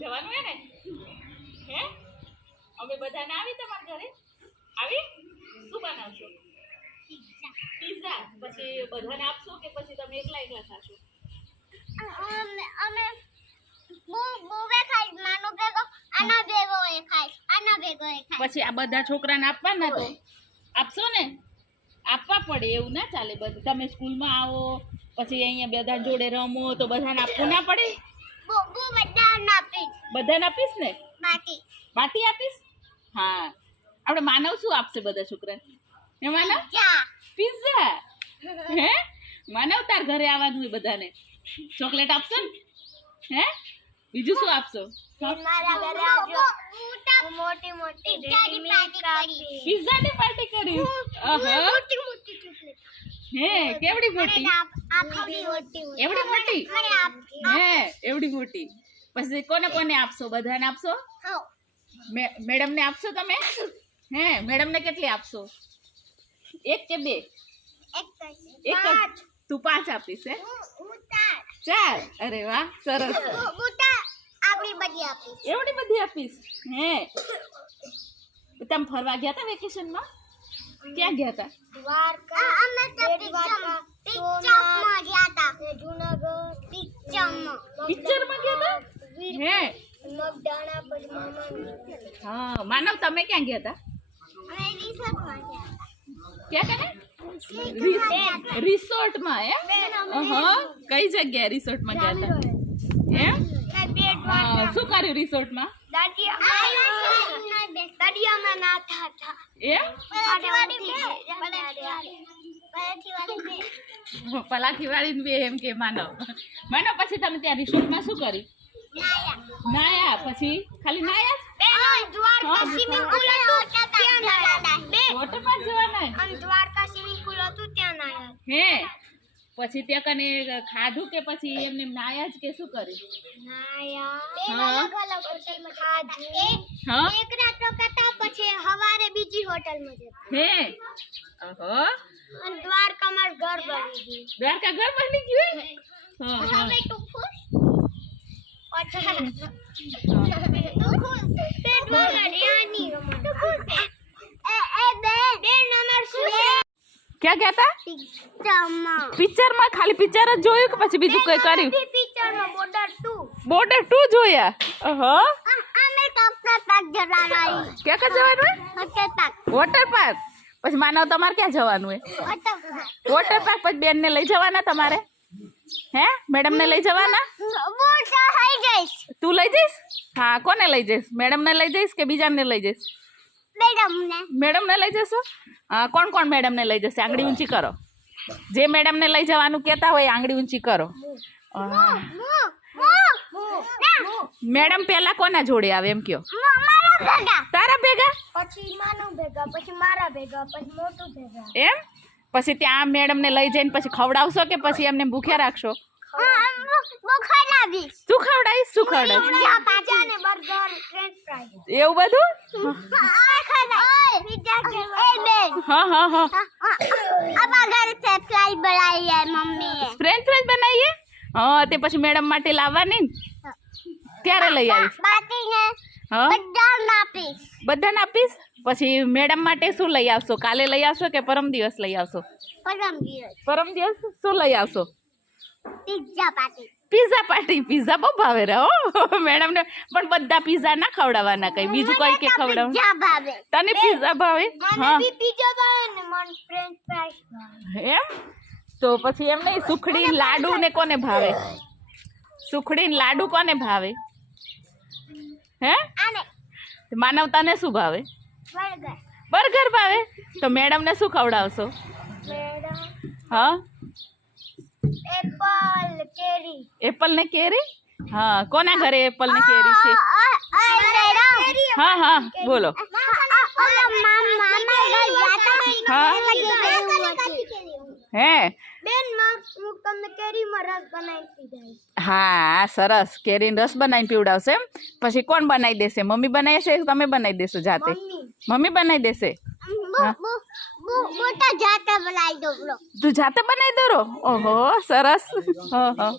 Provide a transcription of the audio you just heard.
જવાનું હે ને? હે અમે બધાને આવી તમારા ઘરે આવી? શું બનાવશો? પિઝા. પછી બધાને આપશો કે પછી તમે એકલા એકલા ખાશો? અમે બોવે ખાઈ માનો ભેગો આના ભેગો એ ખાઈ આના ભેગો એ ખાઈ. પછી આ બધા છોકરાને આપવાના તો આપશો ને? આપવા પડે, એવું ના ચાલે. બધું તમે સ્કૂલમાં આવો પછી અહીંયા બધા જોડે રમો તો બધાને આપવું ના પડે? બો બધાને આપીશ. બધાને આપીશ ને? બાટી બાટી આપીશ. હા, આપણે માનવ શું આપશે બધા છોકરાને? હે માનવ? પિઝા. હે માનવ, તાર ઘરે આવવાનું હોય બધાને ચોકલેટ આપશો ને? હે બીજું શું આપશો? મારા ઘરે આવજો. મોટી મોટી પિઝાની પાર્ટી કરી. મોટી મોટી ચોકલેટ. હે કેવડી મોટી? આપણી મોટી એવડી મોટી? હે એવડી મોટી. પછી કોને કોને આપશો? બધાને આપશો? મેડમ ને આપશો તમે? હે મેડમ ને કેટલી આપશો? એક કે બે? એક જ. તું 5 આપીશ? હે 4. અરે વાહ, સરસ. આપણી બધી આપીશ. એવડી બધી આપીશ? હે તમે ફરવા ગયા હતા વેકેશનમાં? ક્યાં ગયા હતા? દ્વારકા. અમે તો પિક્ચરમાં ગયા હતા. જૂનાગઢ પિક્ચરમાં ગયા હતા? હે મગદાણા પર મામા. હા માનવ, તમે ક્યાં ગયા હતા? અમે રિસોર્ટમાં ગયા હતા. ક્યાં કને? રિસોર્ટમાં? હા, કઈ જગ્યાએ રિસોર્ટમાં ગયા હતા? એમ? હા, શું કર્યું રિસોર્ટમાં? દરિયામાં નાતા હતા. એમ? પલાઠી વાળી બે એમ કે માનવ. માનવ, પછી તમે ત્યાં રિસોર્ટમાં શું કર્યું? નાયા. પછી ખાલી નાયા? દ્વારકા સ્વિમિંગ પુલ હતું ત્યાં નાયા. વોટર પાર્ક જવાના? અને દ્વારકા સ્વિમિંગ પુલ હતું ત્યાં નાયા. હે પછી ત્યાં કને ખાધું કે પછી એમને નાયા જ કે શું કર્યું? નાયા. હા એક રાત રોકાતા પછી સવારે બીજી હોટલમાં જતા. હે ઓહો, અને દ્વારકામાં ઘર બની ગયું. દ્વારકા ઘર બની ગયું? હા હા. હવે તું ખુશ? પછી તું ખુશ? તે દ્વારકાની રમત. તું ખુશ? એ બેન નંબર શું છે? ક્યાં ગયા હતા? પિક્ચરમાં? ખાલી પિક્ચર જ જોયું કે પછી બીજું કઈ કર્યું? પિક્ચરમાં બોર્ડર 2 જોયા? ઓહો, અમે વોટર પાર્ક જવાના. ક્યાં ક્યાં જવાનું? Water park. Water park. પછી માનવ, તમારે ક્યાં જવાનું હોય? Water park. પછી બેન ને લઈ જવાના તમારે? હે મેડમ ને લઈ જવાના? તું લઈ જઈશ? હા, કોને લઈ જઈશ? મેડમ ને લઈ જઈશ કે બીજાને લઈ જઈશ? મેડમ ને લઈ જશો? કોણ કોણ મેડમ ને લઈ જશે? આંગળી ઊંચી કરો. જે મેડમ ને લઈ જવાનું કહેતા હોય આંગળી ઊંચી કરો. મેડમ પેલા કોના જોડે આવે એમ કયો? તારા ભેગા? પછી માનવ ભેગા, પછી મારા ભેગા, પછી મોટું ભેગા. એમ? પછી ત્યાં મેડમ ને લઈ જઈને પછી ખવડાવશો કે પછી એમને ભૂખ્યા રાખશો? શું ખવડાવીશ? શું ખવડાવીશ? એવું બધું? હા હા હા. ફ્રેન્ચ ફ્રાઈઝ બનાવીએ? હા, તે પછી મેડમ માટે લાવવાની ને? ક્યારે લઈ આવીશ? હા, બધાને આપીશ. પછી મેડમ માટે શું લઈ આવશો? કાલે લઈ આવશો કે પરમ દિવસ લઈ આવશો? પરમ દિવસ. શું લઈ આવશો? Pizza party. પિઝા બહુ ભાવે રે હો મેડમ ને. પણ બધા પિઝા ના ખવડાવવાના, કઈ બીજું કઈ કે ખવડાવવાનું? તને પિઝા ભાવે? હા એમ? તો પછી એમ નહીં, સુખડી લાડુ ને કોને ભાવે? સુખડી ને લાડુ કોને ભાવે? હે માનવ, તને શું ભાવે? બર્ગર ભાવે? તો મેડમ ને શું ખવડાવશો? હા, એપલ ને કેરી. હા, કોના ઘરે એપલ ને કેરી છે? હા હા, બોલો. હા હે હા, સરસ. કેરીનો રસ બનાવીને પીવડાવશે એમ? પછી કોણ બનાવી દેશે? મમ્મી બનાવી દેશે? તમે બનાવી દેશો જાતે? મમ્મી બનાવી દેશે? તું જાતે બનાવી દો? ઓહો, સરસ. હા હા.